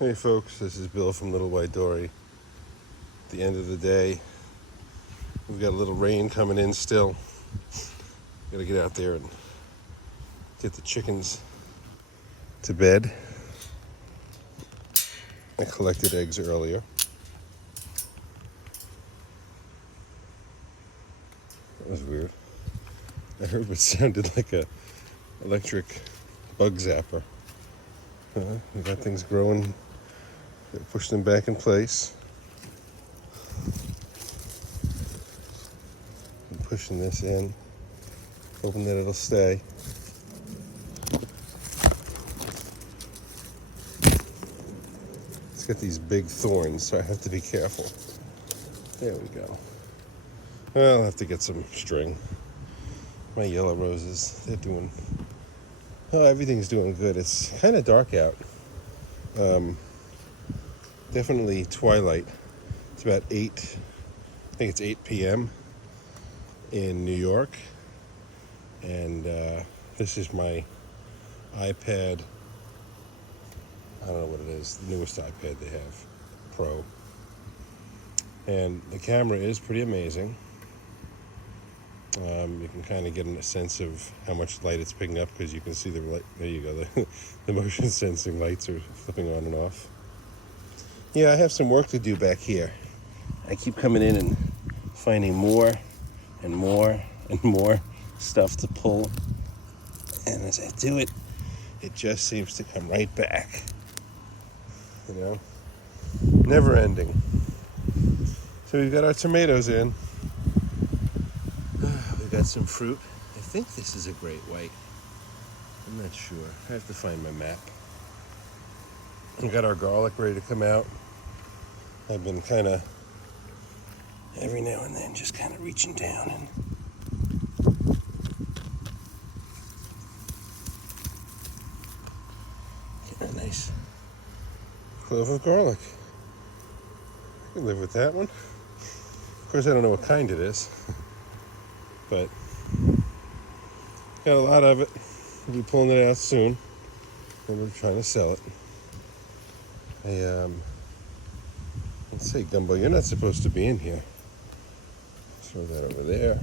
Hey folks, this is Bill from Little White Dory. At the end of the day, we've got a little rain coming in still. Gotta get out there and get the chickens to bed. I collected eggs earlier. That was weird. I heard what sounded like a electric bug zapper. We got things growing. Gotta push them back in place. I'm pushing this in, hoping that it'll stay. It's got these big thorns, so I have to be careful. There we go. Well, I'll have to get some string. My yellow roses, they're doing... Oh, everything's doing good. It's kind of dark out. Definitely twilight. It's about 8, I think it's 8 p.m. in New York. And this is my iPad. I don't know what it is, the newest iPad they have, Pro. And the camera is pretty amazing. You can kind of get a sense of how much light it's picking up because you can see the light. There you go. The motion sensing lights are flipping on and off. Yeah, I have some work to do back here. I keep coming in and finding more and more and more stuff to pull. And as I do it, it just seems to come right back. You know? Never ending. So we've got our tomatoes in. We've got some fruit. I think this is a great white. I'm not sure. I have to find my map. We got our garlic ready to come out. I've been kind of, every now and then, just kind of reaching down and getting a nice clove of garlic. I can live with that one. Of course, I don't know what kind it is, but got a lot of it. We'll be pulling it out soon, and we're trying to sell it. Let's say, Gumbo, you're not supposed to be in here. Throw that over there.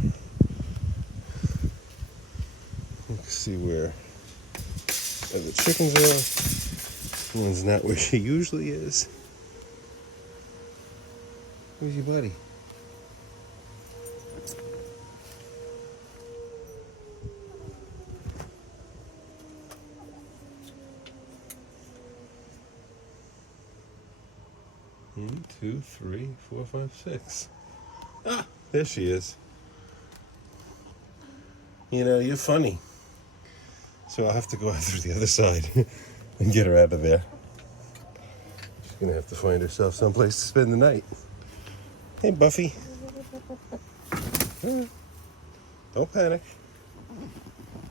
Let's see where the chickens are. One's not where she usually is. Where's your buddy? One, 2, 3, 4, 5, 6. Ah, there she is. You know, you're funny. So I'll have to go out through the other side and get her out of there. She's gonna have to find herself someplace to spend the night. Hey, Buffy. Don't panic.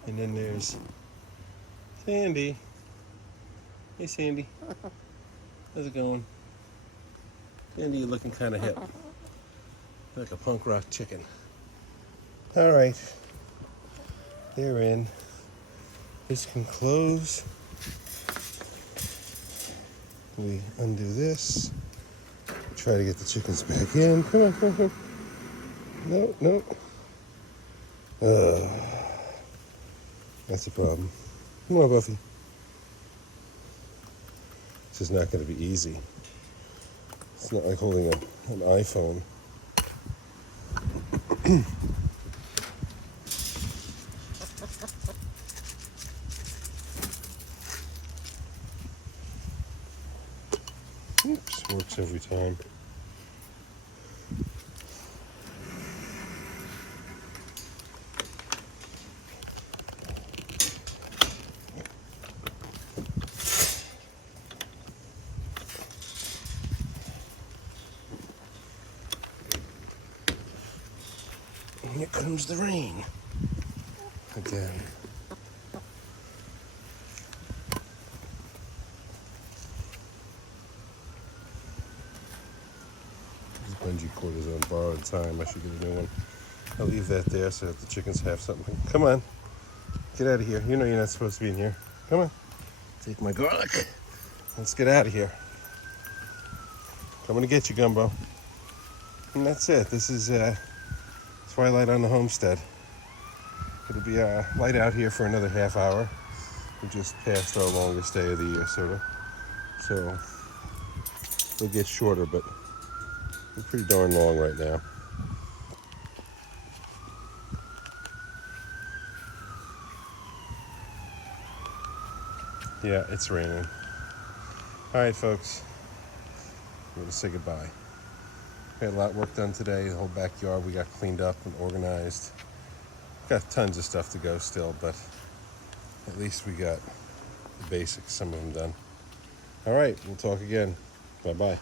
And then there's Sandy. Hey, Sandy. How's it going? Sandy, you're looking kind of hip. Like a punk rock chicken. All right. They're in. This can close. We undo this. Try to get the chickens back in. Come on, come on, come on. No, no. That's a problem. Come on, Buffy. This is not going to be easy. It's not like holding an iPhone. Oops, works every time. Here comes the rain again. This bungee cord is on borrowed time. I should get a new one. I'll leave that there so that the chickens have something. Come on. Get out of here. You know you're not supposed to be in here. Come on. Take my garlic. Let's get out of here. Coming to get you, Gumbo. And that's it. This is twilight on the homestead. It'll be light out here for another half hour. We just passed our longest day of the year, sort of. So it'll get shorter, but we're pretty darn long right now. Yeah, it's raining. All right, folks. I'm going to say goodbye. We had a lot of work done today. The whole backyard we got cleaned up and organized. Got tons of stuff to go still, but at least we got the basics, some of them done. All right, we'll talk again. Bye-bye.